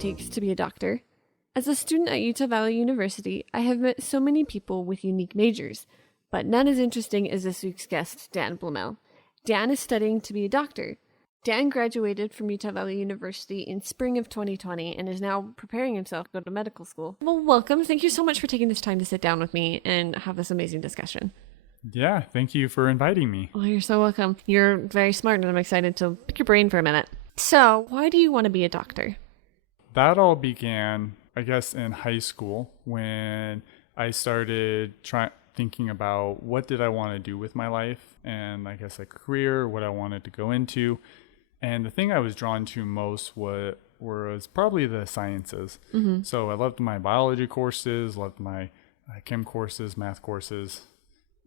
it takes to be a doctor. As a student at Utah Valley University, I have met so many people with unique majors, but none as interesting as this week's guest, Dan Blumel. Dan is studying to be a doctor. Dan graduated from Utah Valley University in spring of 2020 and is now preparing himself to go to medical school. Well, welcome. Thank you so much for taking this time to sit down with me and have this amazing discussion. Yeah, thank you for inviting me. Well, you're so welcome. You're very smart, and I'm excited to pick your brain for a minute. So, why do you want to be a doctor? That all began, I guess, in high school when I started thinking about what did I want to do with my life and I guess a career, what I wanted to go into. And the thing I was drawn to most was probably the sciences. Mm-hmm. So I loved my biology courses, loved my chem courses, math courses.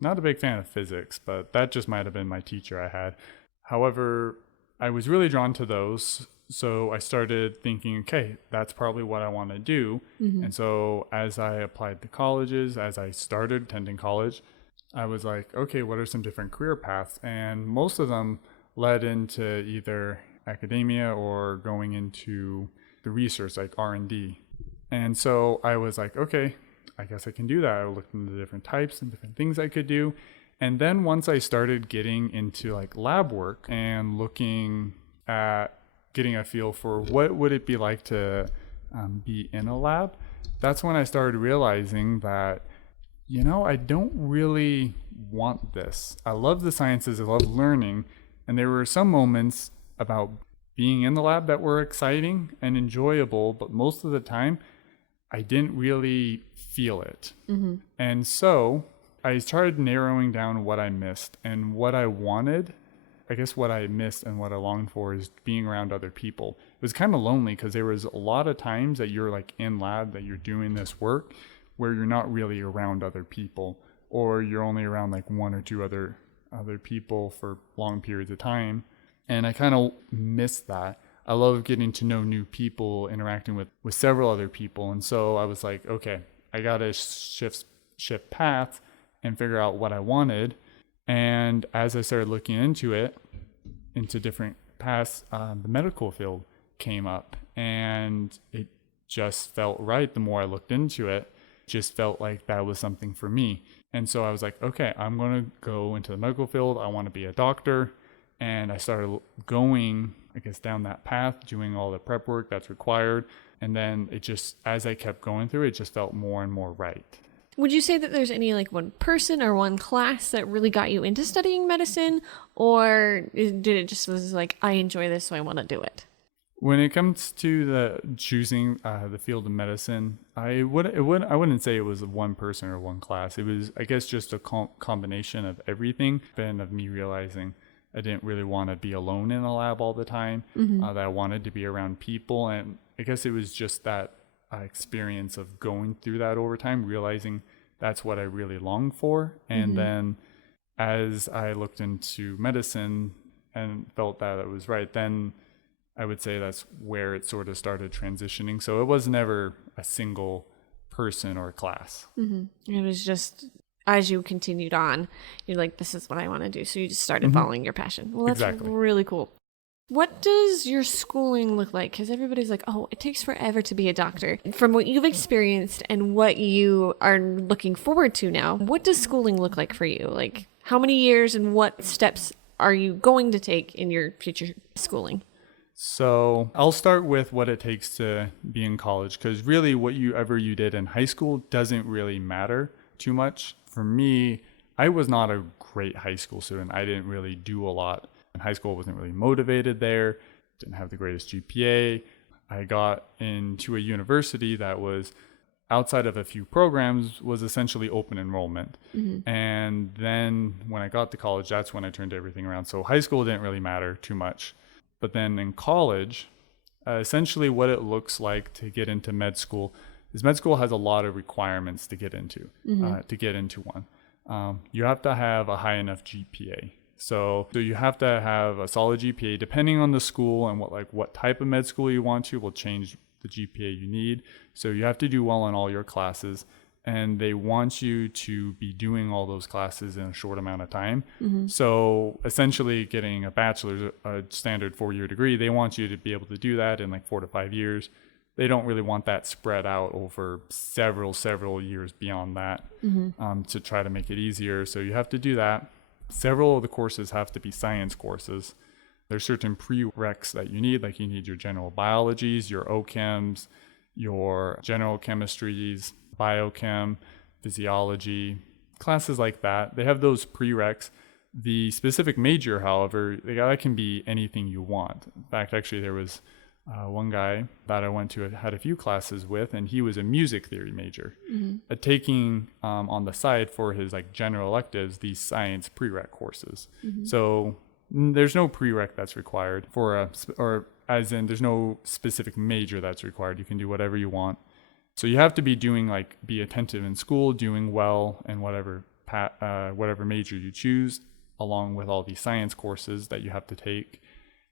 Not a big fan of physics, but that just might have been my teacher I had. However, I was really drawn to those. So I started thinking, okay, that's probably what I want to do. Mm-hmm. And so as I applied to colleges, as I started attending college, I was like, okay, what are some different career paths? And most of them led into either academia or going into the research, like R&D. And so I was like, okay, I guess I can do that. I looked into the different types and different things I could do. And then once I started getting into like lab work and looking at getting a feel for what would it be like to be in a lab, that's when I started realizing that, I don't really want this. I love the sciences. I love learning. And there were some moments about being in the lab that were exciting and enjoyable, but most of the time I didn't really feel it. Mm-hmm. And so I started narrowing down what I missed and what I wanted. I guess what I missed and what I longed for is being around other people. It was kind of lonely because there was a lot of times that you're like in lab, that you're doing this work where you're not really around other people, or you're only around like one or two other people for long periods of time. And I kind of missed that. I love getting to know new people, interacting with several other people. And so I was like, okay, I got to shift paths and figure out what I wanted. And as I started looking into different paths, the medical field came up, and it just felt right. The more I looked into it, just felt like that was something for me. And so I was like, okay, I'm going to go into the medical field. I want to be a doctor. And I started going, I guess, down that path, doing all the prep work that's required. And then it just, as I kept going through, it just felt more and more right. Would you say that there's any like one person or one class that really got you into studying medicine? Or did it just was like, I enjoy this, so I want to do it? When it comes to the choosing the field of medicine, I wouldn't say it was one person or one class. It was, I guess, just a combination of everything. And of me realizing I didn't really want to be alone in a lab all the time. Mm-hmm. That I wanted to be around people, and I guess it was just that experience of going through that over time, realizing that's what I really longed for. And mm-hmm. then as I looked into medicine and felt that it was right, then I would say that's where it sort of started transitioning. So it was never a single person or class. Mm-hmm. It was just, as you continued on, you're like, this is what I want to do. So you just started mm-hmm. following your passion. Well, that's exactly. Really cool. What does your schooling look like? Because everybody's like, oh, it takes forever to be a doctor. From what you've experienced and what you are looking forward to now, what does schooling look like for you? Like, how many years and what steps are you going to take in your future schooling? So I'll start with what it takes to be in college, because really what you did in high school doesn't really matter too much. For me, I was not a great high school student. I didn't really do a lot in high school. I wasn't really motivated there, didn't have the greatest GPA. I got into a university that was outside of a few programs, was essentially open enrollment. Mm-hmm. And then when I got to college, that's when I turned everything around. So high school didn't really matter too much. But then in college, essentially what it looks like to get into med school is med school has a lot of requirements to get into, one. You have to have a high enough GPA. So you have to have a solid GPA. Depending on the school and what type of med school you want to will change the GPA you need. So you have to do well in all your classes. And they want you to be doing all those classes in a short amount of time. Mm-hmm. So essentially getting a bachelor's, a standard 4-year degree, they want you to be able to do that in 4 to 5 years. they don't really want that spread out over several years beyond that to try to make it easier. So you have to do that. Several of the courses have to be science courses. There's certain prereqs that you need, like you need your general biologies, your OChems, your general chemistries, biochem, physiology, classes like that. They have those prereqs. The specific major, however, that can be anything you want. In fact, actually, there was one guy that I went to had a few classes with, and he was a music theory major, taking on the side for his like general electives these science prereq courses. So there's no prereq that's required or as in there's no specific major that's required. You can do whatever you want. So you have to be attentive in school, doing well in whatever major you choose, along with all these science courses that you have to take.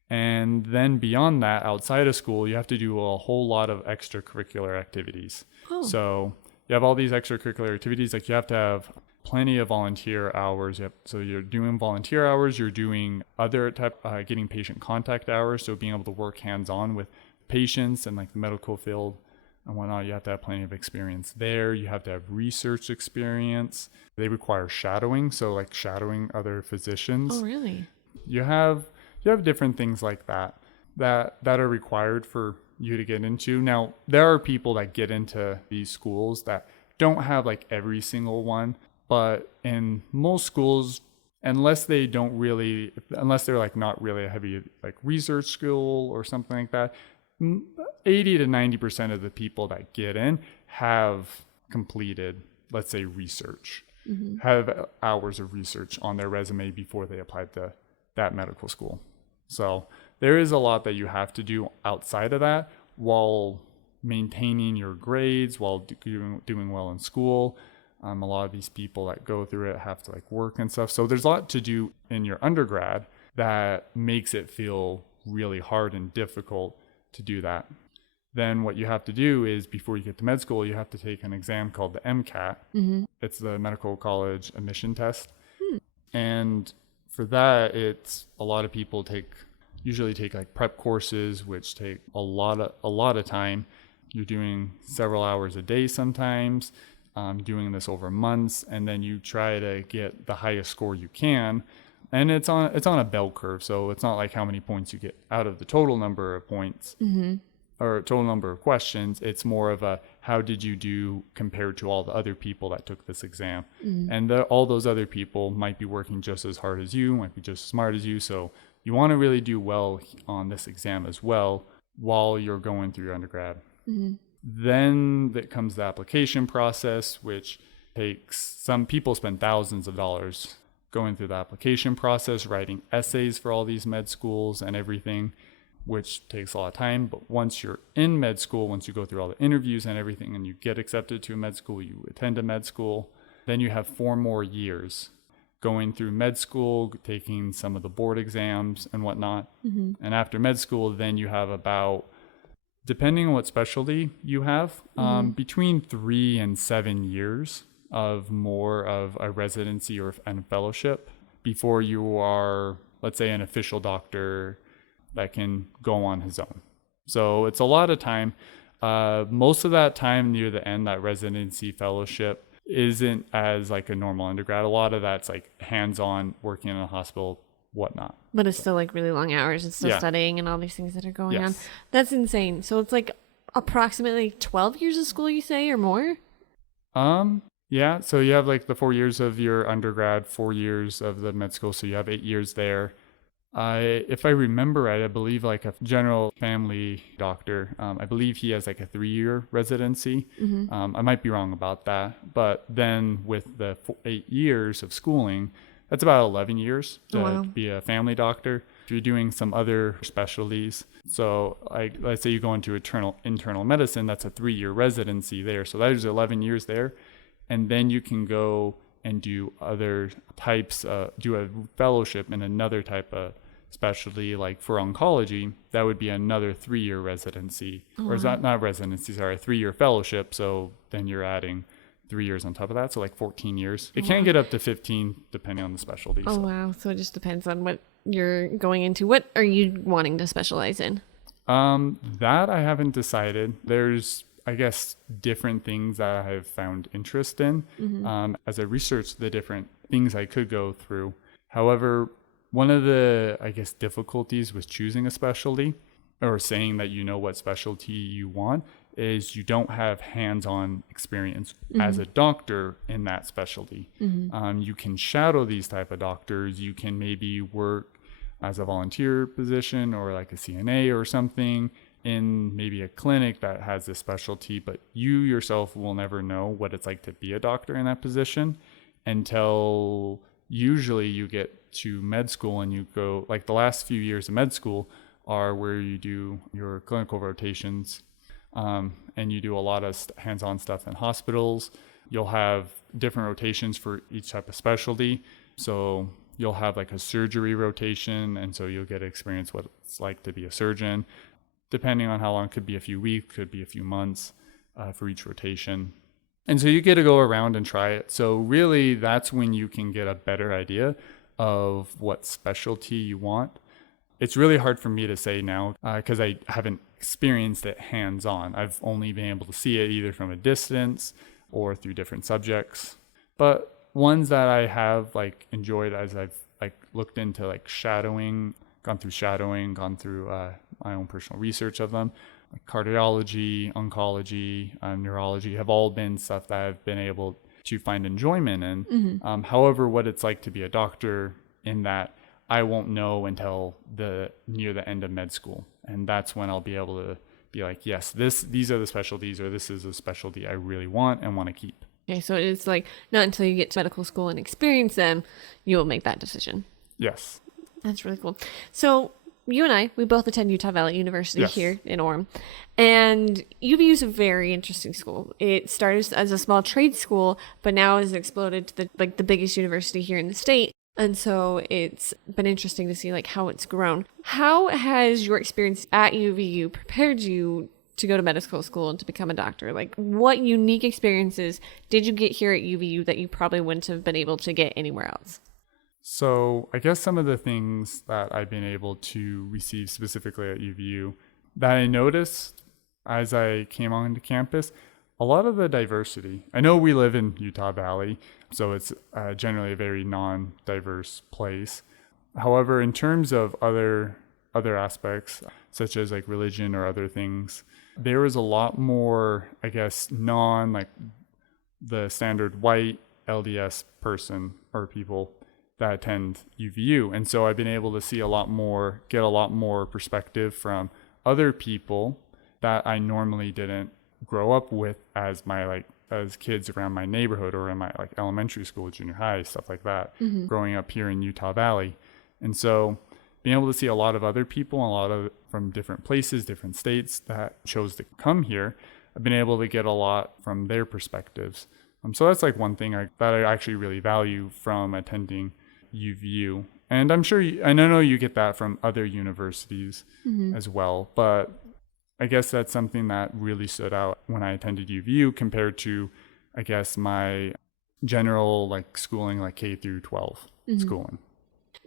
And then beyond that, outside of school, you have to do a whole lot of extracurricular activities. Oh. So you have all these extracurricular activities, like you have to have plenty of volunteer hours. So you're doing volunteer hours, you're doing other getting patient contact hours. So being able to work hands-on with patients and like the medical field and whatnot, you have to have plenty of experience there. You have to have research experience. They require shadowing, so like shadowing other physicians. Oh, really? You have different things like that are required for you to get into. Now, there are people that get into these schools that don't have like every single one, but in most schools, unless they're like not really a heavy like research school or something like that, 80 to 90% of the people that get in have completed, let's say, research, have hours of research on their resume before they applied to that medical school. So there is a lot that you have to do outside of that while maintaining your grades, while doing well in school. A lot of these people that go through it have to like work and stuff. So there's a lot to do in your undergrad that makes it feel really hard and difficult to do that. Then what you have to do is before you get to med school, you have to take an exam called the MCAT. It's the medical college admission test. And for that, it's a lot of people usually take like prep courses, which take a lot of time. You're doing several hours a day sometimes, doing this over months, and then you try to get the highest score you can. And it's on a bell curve, so it's not like how many points you get out of the total number of points or total number of questions. It's more of a how did you do compared to all the other people that took this exam. And all those other people might be working just as hard as you, might be just as smart as you. So you want to really do well on this exam as well while you're going through your undergrad. Then that comes the application process, which takes, some people spend thousands of dollars going through the application process, writing essays for all these med schools and everything, which takes a lot of time. But once you're in med school, once you go through all the interviews and everything and you get accepted to a med school, you attend a med school, then you have 4 more years going through med school, taking some of the board exams and whatnot. And after med school, then you have about, depending on what specialty you have, between 3 and 7 years of more of a residency or a fellowship before you are, let's say, an official doctor that can go on his own. So it's a lot of time. Most of that time near the end, that residency fellowship isn't as like a normal undergrad. A lot of that's like hands-on, working in a hospital, whatnot. But it's still like really long hours and still studying and all these things that are going on. That's insane. So it's like approximately 12 years of school, you say, or more? Yeah. So you have like the 4 years of your undergrad, 4 years of the med school. So you have 8 years there. If I remember right, I believe like a general family doctor, I believe he has like a 3-year residency. I might be wrong about that. But then with the 8 years of schooling, that's about 11 years to be a family doctor. If you're doing some other specialties, so like let's say you go into internal medicine, that's a 3-year residency there. So that is 11 years there. And then you can go and do other types, do a fellowship in another type of specialty, like for oncology, that would be another 3-year residency, or is that not residency, sorry, a 3-year fellowship. So then you're adding 3 years on top of that, so like 14 years. It can get up to 15 depending on the specialty. Wow. So it just depends on what you're going into. What are you wanting to specialize in? That I haven't decided. There's, I guess, different things that I have found interest in as I research the different things I could go through. However, one of the, I guess, difficulties with choosing a specialty or saying that you know what specialty you want is you don't have hands-on experience as a doctor in that specialty. You can shadow these type of doctors. You can maybe work as a volunteer position or like a CNA or something in maybe a clinic that has this specialty, but you yourself will never know what it's like to be a doctor in that position until usually you get to med school and you go, like the last few years of med school are where you do your clinical rotations, and you do a lot of hands-on stuff in hospitals. You'll have different rotations for each type of specialty. So you'll have like a surgery rotation, and so you'll get to experience what it's like to be a surgeon. Depending on how long, it could be a few weeks, could be a few months for each rotation. And so you get to go around and try it. So really, that's when you can get a better idea of what specialty you want. It's really hard for me to say now because I haven't experienced it hands-on. I've only been able to see it either from a distance or through different subjects. But ones that I have like enjoyed as I've like looked into like shadowing, gone through my own personal research of them, like cardiology, oncology, neurology have all been stuff that I've been able to find enjoyment in. However, what it's like to be a doctor in that I won't know until near the end of med school. And that's when I'll be able to be like, yes, these are the specialties, or this is a specialty I really want and want to keep. Okay, so it's like not until you get to medical school and experience them, you will make that decision. Yes. That's really cool. So you and we both attend Utah Valley University here in Orem. And UVU is a very interesting school. It started as a small trade school, but now has exploded to the biggest university here in the state. And so it's been interesting to see like how it's grown. How has your experience at UVU prepared you to go to medical school and to become a doctor? Like what unique experiences did you get here at UVU that you probably wouldn't have been able to get anywhere else? So I guess some of the things that I've been able to receive specifically at UVU that I noticed as I came onto campus, a lot of the diversity. I know we live in Utah Valley, so it's generally a very non-diverse place. However, in terms of other aspects, such as like religion or other things, there was a lot more, I guess, like the standard white LDS person or people that attend UVU. And so I've been able to see get a lot more perspective from other people that I normally didn't grow up with as kids around my neighborhood or in my like elementary school, junior high, stuff like that, growing up here in Utah Valley. And so being able to see a lot of other people, from different places, different states that chose to come here, I've been able to get a lot from their perspectives. So that's like one thing that I actually really value from attending UVU. And I'm sure, I know you get that from other universities as well, but I guess that's something that really stood out when I attended UVU compared to, I guess, my general like schooling, like K through 12 schooling.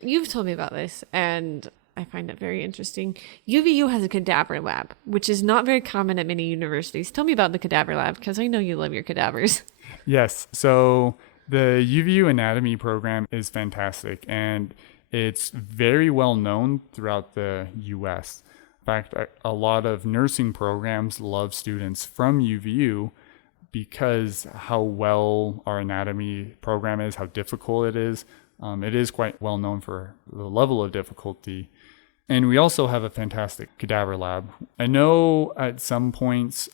You've told me about this and I find it very interesting. UVU has a Cadaver Lab, which is not very common at many universities. Tell me about the Cadaver Lab because I know you love your cadavers. Yes. So the UVU anatomy program is fantastic and it's very well known throughout the U.S. In fact, a lot of nursing programs love students from UVU because how well our anatomy program is, how difficult it is. It is quite well known for the level of difficulty. And we also have a fantastic cadaver lab. I know at some points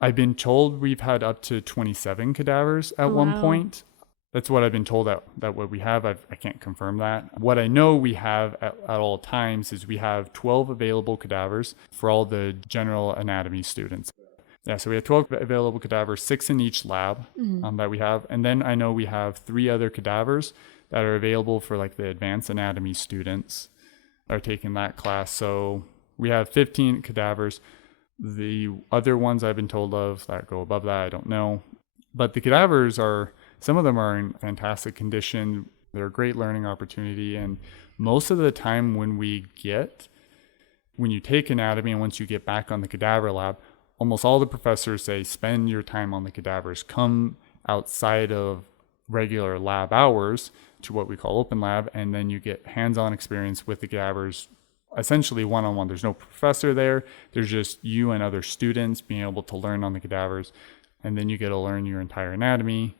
I've been told we've had up to 27 cadavers at one point. That's what I've been told that what we have. I can't confirm that. What I know we have at all times is we have 12 available cadavers for all the general anatomy students. Yeah, so we have 12 available cadavers, 6 in each lab that we have. And then I know we have 3 other cadavers that are available for like the advanced anatomy students that are taking that class. So we have 15 cadavers. The other ones I've been told of that go above that, I don't know. But the cadavers some of them are in fantastic condition. They're a great learning opportunity. And most of the time when we get when you take anatomy and once you get back on the cadaver lab, almost all the professors say spend your time on the cadavers. Come outside of regular lab hours to what we call open lab, and then you get hands-on experience with the cadavers, essentially one-on-one. There's no professor there. There's just you and other students being able to learn on the cadavers, and then you get to learn your entire anatomy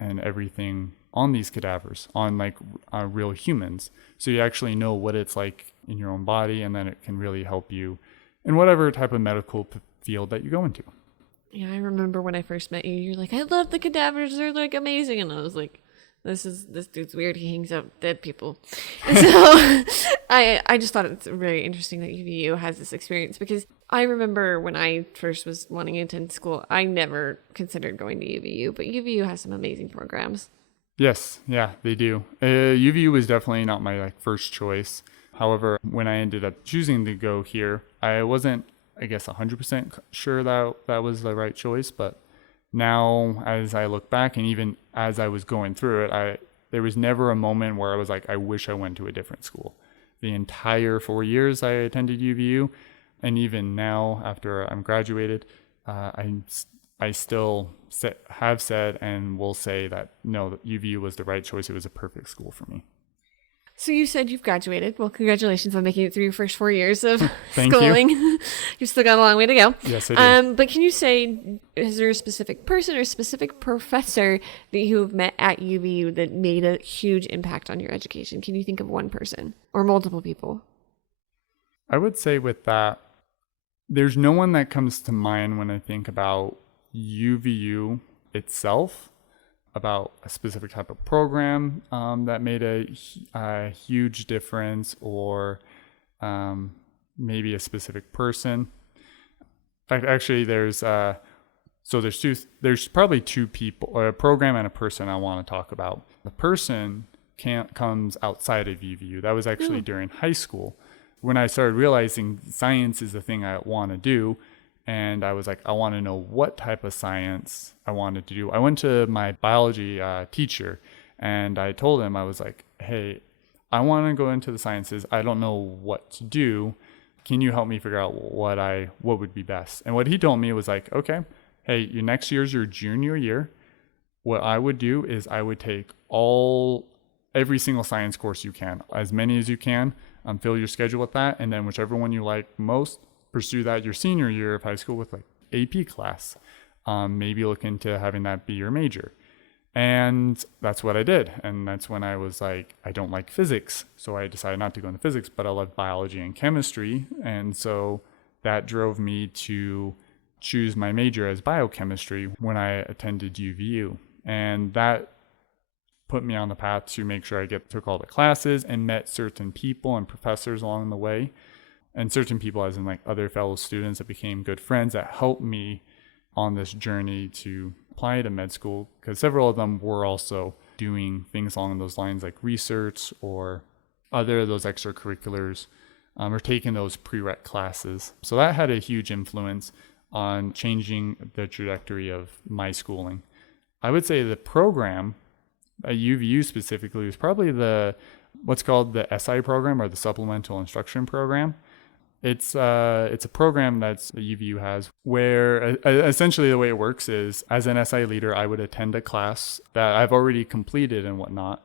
and everything on these cadavers, on like real humans. So you actually know what it's like in your own body, and then it can really help you in whatever type of medical field that you go into. Yeah, I remember when I first met you, you're like, I love the cadavers, they're like amazing. And I was like, this dude's weird, he hangs out with dead people. And so I just thought it's really interesting that UVU has this experience, because I remember when I first was wanting to attend school, I never considered going to UVU, but UVU has some amazing programs. Yes, yeah, they do. UVU was definitely not my first choice. However, when I ended up choosing to go here, I wasn't, I guess, 100% sure that was the right choice. But now, as I look back, and even as I was going through it, there was never a moment where I was like, I wish I went to a different school. The entire 4 years I attended UVU, and even now, after I'm graduated, I still have said and will say that no, UVU was the right choice. It was a perfect school for me. So you said you've graduated. Well, congratulations on making it through your first 4 years of Thank schooling. you. You've still got a long way to go. Yes, I do. But can you say, is there a specific person or specific professor that you have met at UVU that made a huge impact on your education? Can you think of one person or multiple people? I would say with that, there's no one that comes to mind when I think about UVU itself, about a specific type of program that made a huge difference, or maybe a specific person. In fact, actually, there's probably two people, or a program and a person I want to talk about. The person comes outside of UVU. That was actually during high school when I started realizing science is the thing I want to do. And I was like, I want to know what type of science I wanted to do. I went to my biology teacher and I told him, I was like, hey, I want to go into the sciences. I don't know what to do. Can you help me figure out what would be best? And what he told me was like, okay, hey, your next year's your junior year. What I would do is I would take every single science course you can, as many as you can, fill your schedule with that. And then whichever one you like most, pursue that your senior year of high school with AP class. Maybe look into having that be your major. And that's what I did. And that's when I was like, I don't like physics. So I decided not to go into physics, but I love biology and chemistry. And so that drove me to choose my major as biochemistry when I attended UVU. And that put me on the path to make sure I took all the classes and met certain people and professors along the way. And certain people, as in other fellow students that became good friends that helped me on this journey to apply to med school, because several of them were also doing things along those lines, like research or other of those extracurriculars, or taking those prereq classes. So that had a huge influence on changing the trajectory of my schooling. I would say the program at UVU specifically was probably what's called the SI program, or the Supplemental Instruction Program. It's a program that UVU has where essentially the way it works is, as an SI leader, I would attend a class that I've already completed and whatnot,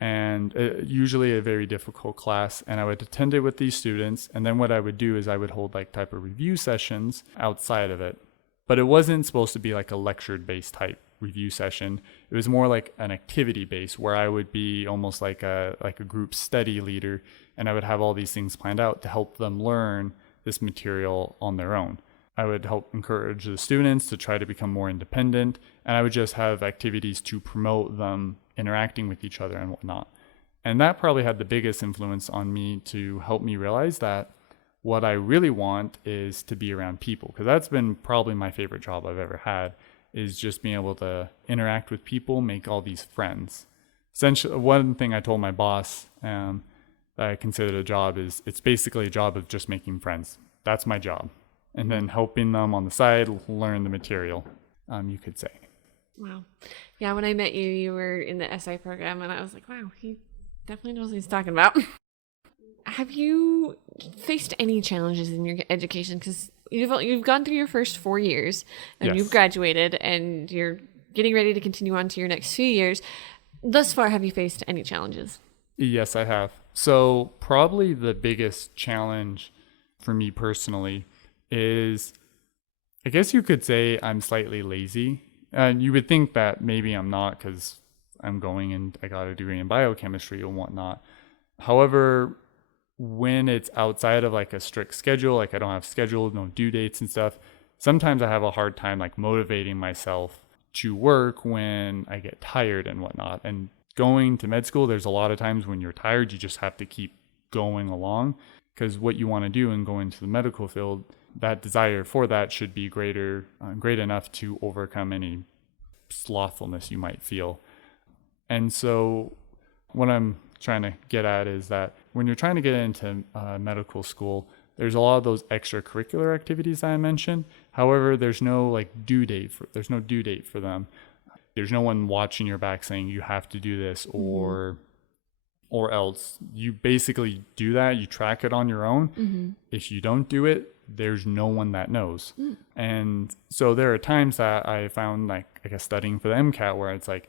and usually a very difficult class, and I would attend it with these students. And then what I would do is I would hold type of review sessions outside of it, but it wasn't supposed to be a lecture-based type review session. It was more like an activity based, where I would be almost like a group study leader, and I would have all these things planned out to help them learn this material on their own. I would help encourage the students to try to become more independent, and I would just have activities to promote them interacting with each other and whatnot. And that probably had the biggest influence on me to help me realize that what I really want is to be around people, because that's been probably my favorite job I've ever had, is just being able to interact with people, make all these friends. Essentially, one thing I told my boss that I considered a job is, it's basically a job of just making friends. That's my job. And then helping them on the side learn the material, you could say. Wow. Yeah, when I met you, you were in the SI program, and I was like, wow, he definitely knows what he's talking about. Have you faced any challenges in your education? Because you've gone through your first 4 years and you've Yes. graduated and you're getting ready to continue on to your next few years. Thus far, have you faced any challenges? Yes, I have. So probably the biggest challenge for me personally is, I guess you could say I'm slightly lazy. You would think that maybe I'm not because I'm going and I got a degree in biochemistry and whatnot. However, when it's outside of like a strict schedule, like I don't have scheduled, no due dates and stuff, sometimes I have a hard time like motivating myself to work when I get tired and whatnot. And going to med school, there's a lot of times when you're tired, you just have to keep going along because what you want to do and go into the medical field, that desire for that should be great enough to overcome any slothfulness you might feel. And so what I'm trying to get at is that when you're trying to get into medical school, there's a lot of those extracurricular activities that I mentioned. However, there's no due date for them. There's no one watching your back saying you have to do this or else. You basically do that, you track it on your own. If you don't do it, there's no one that knows. And so there are times that I found, like, I guess studying for the MCAT, where it's like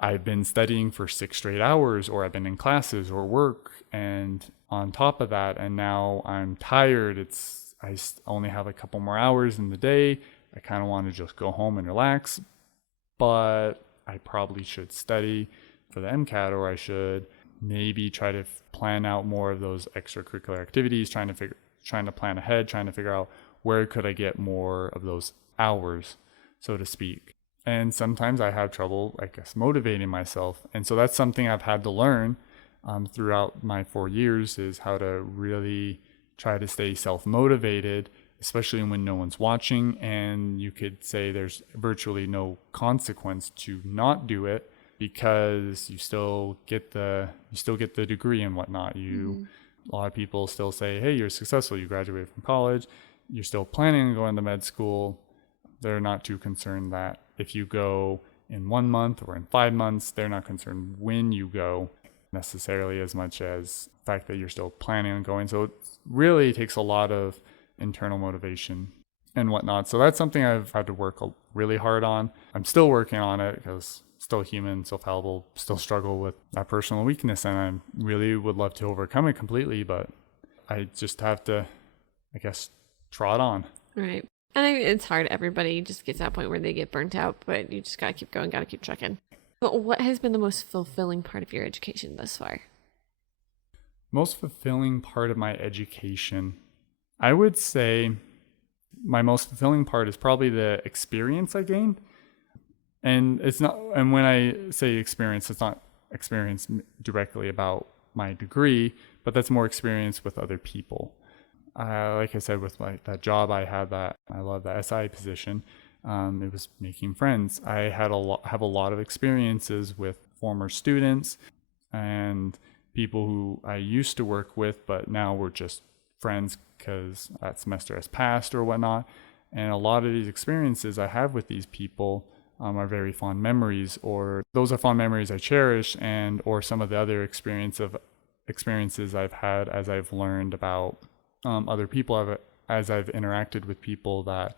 I've been studying for 6 straight hours, or I've been in classes or work, and on top of that, and now I'm tired. I only have a couple more hours in the day. I kind of want to just go home and relax, but I probably should study for the MCAT, or I should maybe try to plan out more of those extracurricular activities, trying to plan ahead, trying to figure out where could I get more of those hours, so to speak. And sometimes I have trouble, I guess, motivating myself. And so that's something I've had to learn throughout my 4 years, is how to really try to stay self-motivated, especially when no one's watching. And you could say there's virtually no consequence to not do it, because you still get the degree and whatnot. A lot of people still say, hey, you're successful, you graduated from college, you're still planning on going to med school. They're not too concerned that if you go in 1 month or in 5 months, they're not concerned when you go necessarily as much as the fact that you're still planning on going. So it really takes a lot of internal motivation and whatnot. So that's something I've had to work really hard on. I'm still working on it because still human, still fallible, still struggle with that personal weakness, and I really would love to overcome it completely, but I just have to, I guess, trot on. Right. And it's hard. Everybody just gets to that point where they get burnt out, but you just got to keep going, got to keep trucking. But what has been the most fulfilling part of your education thus far? Most fulfilling part of my education, I would say my most fulfilling part is probably the experience I gained. And when I say experience, it's not experience directly about my degree, but that's more experience with other people. Like I said, with that job I had, that I love, that SI position, it was making friends. I have a lot of experiences with former students and people who I used to work with, but now we're just friends because that semester has passed or whatnot. And a lot of these experiences I have with these people are very fond memories, or those are fond memories I cherish, and or some of the other experiences I've had as I've learned about other people, as I've interacted with people that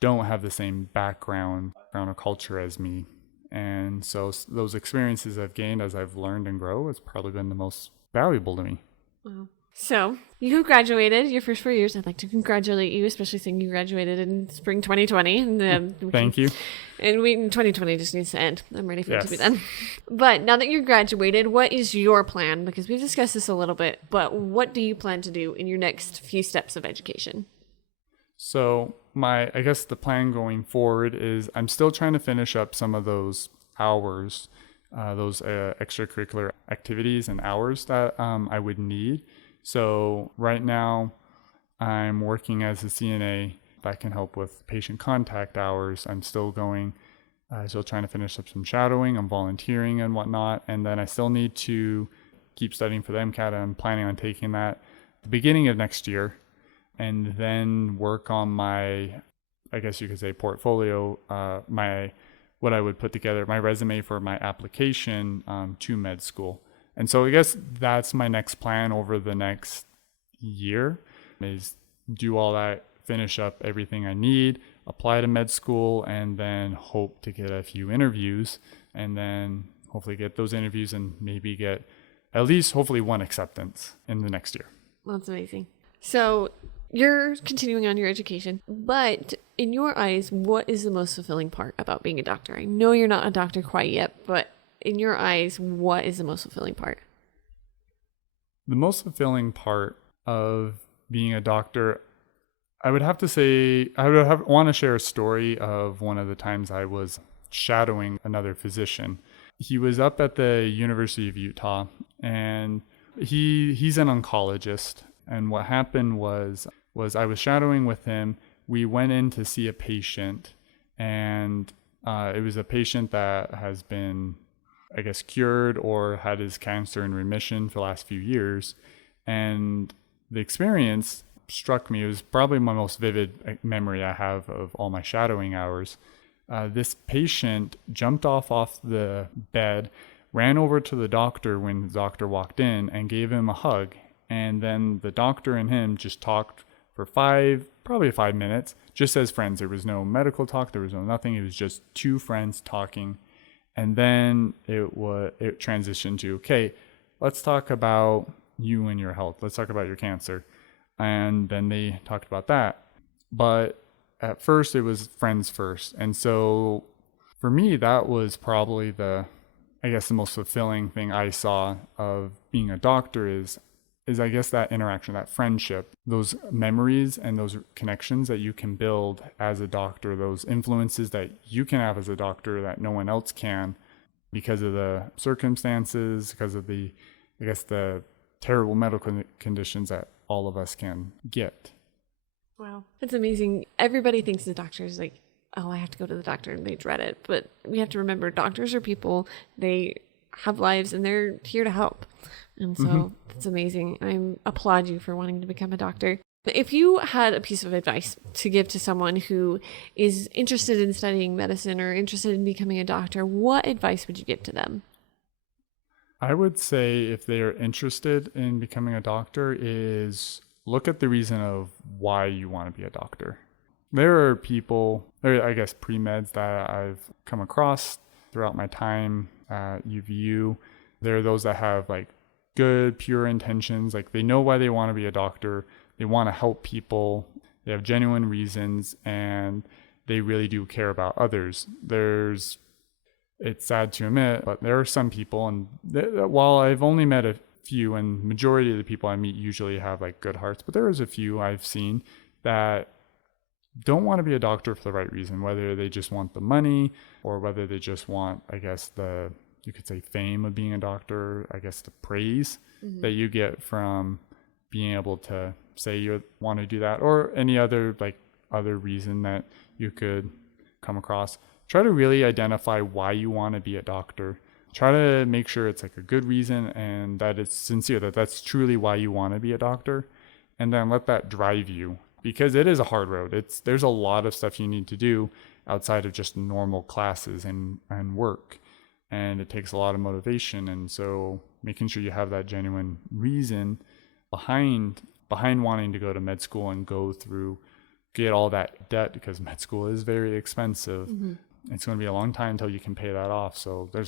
don't have the same background or culture as me. And so those experiences I've gained as I've learned and grow has probably been the most valuable to me. Wow. So you graduated your first 4 years. I'd like to congratulate you, especially seeing you graduated in spring 2020. And, Thank you. And 2020 just needs to end. I'm ready for it to be Yes. done. But now that you're graduated, what is your plan? Because we've discussed this a little bit, but what do you plan to do in your next few steps of education? So I guess the plan going forward is I'm still trying to finish up some of those hours, those extracurricular activities and hours that I would need. So right now I'm working as a CNA that can help with patient contact hours. I'm still trying to finish up some shadowing. I'm volunteering and whatnot. And then I still need to keep studying for the MCAT. I'm planning on taking that at the beginning of next year, and then work on my, I guess you could say, portfolio, what I would put together, my resume for my application to med school. And so I guess that's my next plan over the next year is do all that, finish up everything I need, apply to med school, and then hope to get a few interviews, and then hopefully get those interviews and maybe get at least hopefully one acceptance in the next year. That's amazing. So you're continuing on your education, but in your eyes, what is the most fulfilling part about being a doctor? I know you're not a doctor quite yet, but in your eyes, what is the most fulfilling part? The most fulfilling part of being a doctor, I would have to say, want to share a story of one of the times I was shadowing another physician. He was up at the University of Utah, and he's an oncologist. And what happened was I was shadowing with him. We went in to see a patient, and it was a patient that has been, I guess, cured or had his cancer in remission for the last few years. And the experience struck me. It was probably my most vivid memory I have of all my shadowing hours. This patient jumped off the bed, ran over to the doctor when the doctor walked in and gave him a hug. And then the doctor and him just talked for probably 5 minutes, just as friends. There was no medical talk. There was no nothing. It was just two friends talking. And then it transitioned to, okay, let's talk about you and your health. Let's talk about your cancer. And then they talked about that. But at first it was friends first. And so for me, that was probably the most fulfilling thing I saw of being a doctor is I guess that interaction, that friendship, those memories and those connections that you can build as a doctor, those influences that you can have as a doctor that no one else can because of the circumstances, because of the terrible medical conditions that all of us can get. Wow. That's amazing. Everybody thinks the doctor is like, oh, I have to go to the doctor, and they dread it. But we have to remember doctors are people. They have lives and they're here to help. And so that's amazing. I applaud you for wanting to become a doctor. If you had a piece of advice to give to someone who is interested in studying medicine or interested in becoming a doctor, what advice would you give to them? I would say if they are interested in becoming a doctor is look at the reason of why you want to be a doctor. There are people, pre-meds that I've come across throughout my time at UVU. There are those that have good, pure intentions. They know why they want to be a doctor. They want to help people. They have genuine reasons, and they really do care about others. It's sad to admit, but there are some people, and while I've only met a few, and majority of the people I meet usually have good hearts, but there is a few I've seen that don't want to be a doctor for the right reason, whether they just want the money or whether they just want, you could say fame of being a doctor, the praise that you get from being able to say you want to do that, or any other other reason that you could come across. Try to really identify why you want to be a doctor. Try to make sure it's a good reason and that it's sincere, that's truly why you want to be a doctor, and then let that drive you, because it is a hard road. There's a lot of stuff you need to do outside of just normal classes and work, and it takes a lot of motivation. And so making sure you have that genuine reason behind wanting to go to med school and get all that debt, because med school is very expensive. It's going to be a long time until you can pay that off. So you're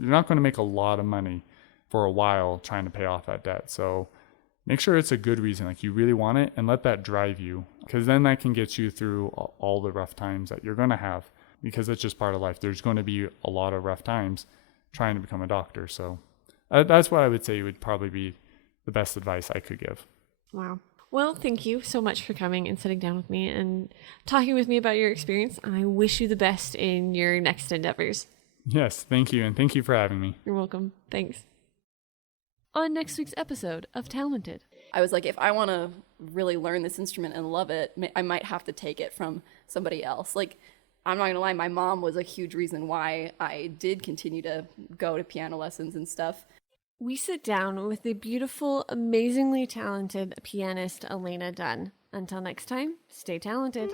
not going to make a lot of money for a while trying to pay off that debt. So make sure it's a good reason, you really want it, and let that drive you, because then that can get you through all the rough times that you're going to have, because it's just part of life. There's going to be a lot of rough times trying to become a doctor. So that's what I would say would probably be the best advice I could give. Wow. Well, thank you so much for coming and sitting down with me and talking with me about your experience. And I wish you the best in your next endeavors. Yes, thank you. And thank you for having me. You're welcome. Thanks. On next week's episode of Talented. I was like, if I want to really learn this instrument and love it, I might have to take it from somebody else. I'm not going to lie, my mom was a huge reason why I did continue to go to piano lessons and stuff. We sit down with the beautiful, amazingly talented pianist Elena Dunn. Until next time, stay talented.